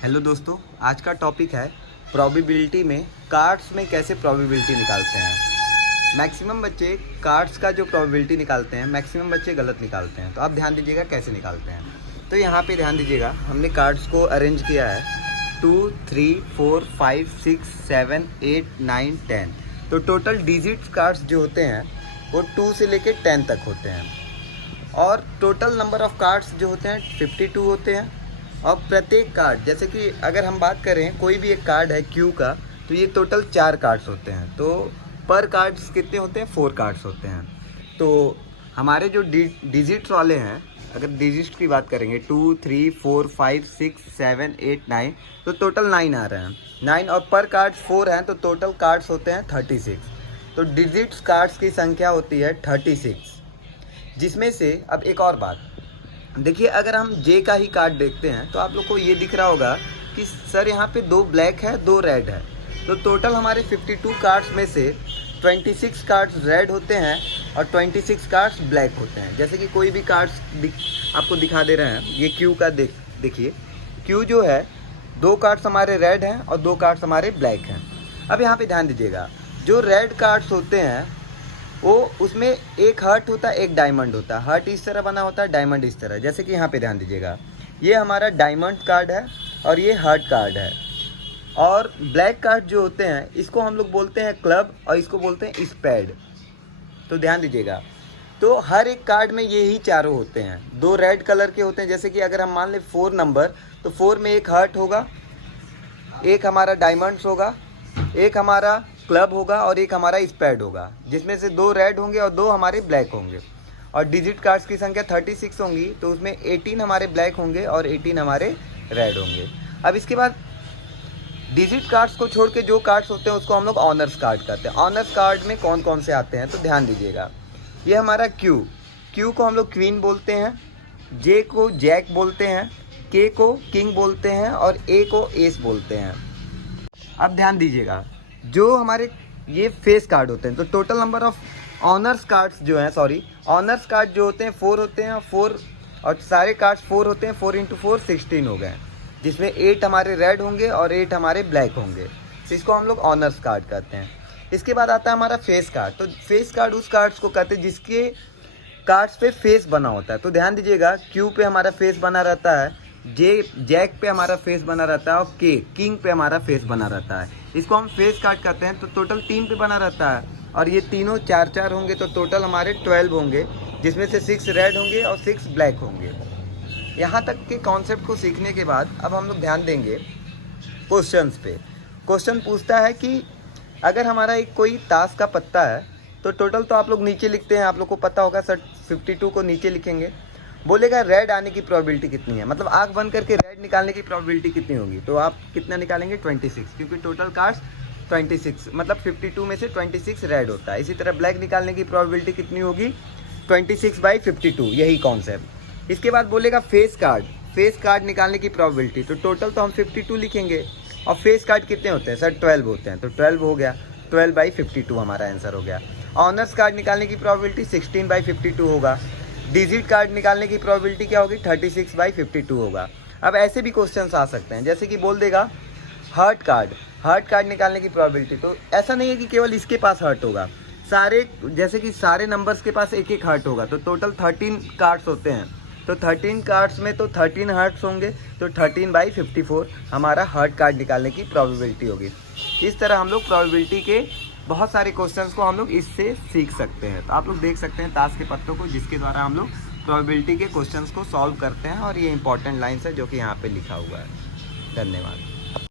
Hello दोस्तों, आज का टॉपिक है प्रोबेबिलिटी में कार्ड्स में कैसे प्रोबेबिलिटी निकालते हैं। मैक्सिमम बच्चे कार्ड्स का जो प्रोबेबिलिटी निकालते हैं, मैक्सिमम बच्चे गलत निकालते हैं। तो आप ध्यान दीजिएगा कैसे निकालते हैं। तो यहाँ पे ध्यान दीजिएगा, हमने कार्ड्स को अरेंज किया है 2, 3, 4, 5, 6, 7, 8, 9, 10। तो टोटल डिजिट्स कार्ड्स जो होते हैं वो 2 से लेके 10 तक होते हैं। और टोटल नंबर ऑफ़ कार्ड्स जो होते हैं 52 होते हैं। और प्रत्येक कार्ड, जैसे कि अगर हम बात करें कोई भी एक कार्ड है क्यू का, तो ये टोटल 4 कार्ड्स होते हैं। तो पर कार्ड्स कितने होते हैं? 4 कार्ड्स होते हैं। तो हमारे जो डिजिट्स वाले हैं, अगर डिजिट्स की बात करेंगे 2, 3, 4, 5, 6, 7, 8, 9, तो टोटल 9 आ रहे हैं। 9 और पर कार्ड्स 4 हैं, तो टोटल कार्ड्स होते हैं 36। तो डिजिट्स कार्ड्स की संख्या होती है 36। जिसमें से अब एक और बात देखिए, अगर हम जे का ही कार्ड देखते हैं तो आप लोग को ये दिख रहा होगा कि सर यहाँ पे 2 ब्लैक है 2 रेड है। तो टोटल हमारे 52 कार्ड्स में से 26 कार्ड्स रेड होते हैं और 26 कार्ड्स ब्लैक होते हैं। जैसे कि कोई भी कार्ड्स आपको दिखा दे रहे हैं, ये क्यू का देखिए, क्यू जो है 2 कार्ड्स हमारे रेड हैं और 2 कार्ड्स हमारे ब्लैक हैं। अब यहाँ पे ध्यान दीजिएगा, जो रेड कार्ड्स होते हैं वो उसमें एक हार्ट होता है, एक डायमंड होता है। हार्ट इस तरह बना होता है, डायमंड इस तरह। जैसे कि यहाँ पे ध्यान दीजिएगा, ये हमारा डायमंड कार्ड है और ये हार्ट कार्ड है। और ब्लैक कार्ड जो होते हैं इसको हम लोग बोलते हैं क्लब और इसको बोलते हैं स्पेड। तो ध्यान दीजिएगा, तो हर एक कार्ड में ये ही चारों होते हैं। 2 रेड कलर के होते हैं। जैसे कि अगर हम मान लें 4 नंबर, तो 4 में एक हार्ट होगा, एक हमारा डायमंड्स होगा, एक हमारा क्लब होगा और एक हमारा स्पेड होगा। जिसमें से 2 रेड होंगे और 2 हमारे ब्लैक होंगे। और डिजिट कार्ड्स की संख्या 36 होंगी, तो उसमें 18 हमारे ब्लैक होंगे और 18 हमारे रेड होंगे। अब इसके बाद डिजिट कार्ड्स को छोड़ के जो कार्ड्स होते हैं उसको हम लोग ऑनर्स कार्ड कहते हैं। ऑनर्स कार्ड में कौन कौन से आते हैं, तो ध्यान दीजिएगा, ये हमारा क्यू को हम लोग क्वीन बोलते हैं, जे को जैक बोलते हैं, के को किंग बोलते हैं और ए को एस बोलते हैं। अब ध्यान दीजिएगा, जो हमारे ये फेस कार्ड होते हैं, तो total number of honours cards जो हैं, ऑनर्स कार्ड जो होते हैं 4 होते हैं। 4 और सारे कार्ड्स 4 होते हैं। 4 × 4 16 हो गए, जिसमें 8 हमारे रेड होंगे और 8 हमारे ब्लैक होंगे। तो इसको हम लोग ऑनर्स कार्ड कहते हैं। इसके बाद आता है हमारा फेस कार्ड। तो फेस कार्ड उस कार्ड्स को कहते हैं जिसके कार्ड्स पे फेस बना होता है। तो ध्यान दीजिएगा, क्यू पे हमारा फेस बना रहता है, जैक पे हमारा फेस बना रहता है और के किंग पे हमारा फेस बना रहता है। इसको हम फेस कार्ड कहते हैं। तो टोटल 3 पे बना रहता है और ये तीनों 4-4 होंगे, तो टोटल हमारे 12 होंगे, जिसमें से 6 रेड होंगे और 6 ब्लैक होंगे। यहाँ तक के कॉन्सेप्ट को सीखने के बाद अब हम लोग ध्यान देंगे क्वेश्चंस पे। क्वेश्चन पूछता है कि अगर हमारा एक कोई ताश का पत्ता है, तो टोटल तो आप लोग नीचे लिखते हैं, आप लोग को पता होगा सर, 52 को नीचे लिखेंगे। बोलेगा रेड आने की प्रोबेबिलिटी कितनी है, मतलब आँख बंद करके रेड निकालने की प्रोबेबिलिटी कितनी होगी। तो आप कितना निकालेंगे? 26, क्योंकि टोटल कार्ड्स 26, मतलब 52 में से 26 रेड होता है। इसी तरह ब्लैक निकालने की प्रोबेबिलिटी कितनी होगी? 26/52, यही कॉन्सेप्ट। इसके बाद बोलेगा फेस कार्ड निकालने की प्रोबेबिलिटी। तो टोटल तो हम 52 लिखेंगे और फेस कार्ड कितने होते हैं सर? 12 होते हैं। तो 12 हो गया, 12/52 हमारा आंसर हो गया। ऑनर्स कार्ड निकालने की प्रोबेबिलिटी 16/52 होगा। डिजिट कार्ड निकालने की प्रोबेबिलिटी क्या होगी? 36/52 होगा। अब ऐसे भी क्वेश्चंस आ सकते हैं, जैसे कि बोल देगा हार्ट कार्ड निकालने की प्रोबेबिलिटी। तो ऐसा नहीं है कि केवल इसके पास हार्ट होगा, सारे, जैसे कि सारे नंबर्स के पास एक एक हार्ट होगा। तो टोटल 13 कार्ड्स होते हैं, तो 13 कार्ड्स में तो 13 हार्ट्स होंगे। तो 13/54 हमारा हार्ट कार्ड निकालने की प्रोबेबिलिटी होगी। इस तरह हम लोग प्रोबेबिलिटी के बहुत सारे क्वेश्चंस को हम लोग इससे सीख सकते हैं। तो आप लोग देख सकते हैं ताश के पत्तों को, जिसके द्वारा हम लोग प्रोबेबिलिटी के क्वेश्चंस को सॉल्व करते हैं। और ये इंपॉर्टेंट लाइन्स है जो कि यहाँ पे लिखा हुआ है। धन्यवाद।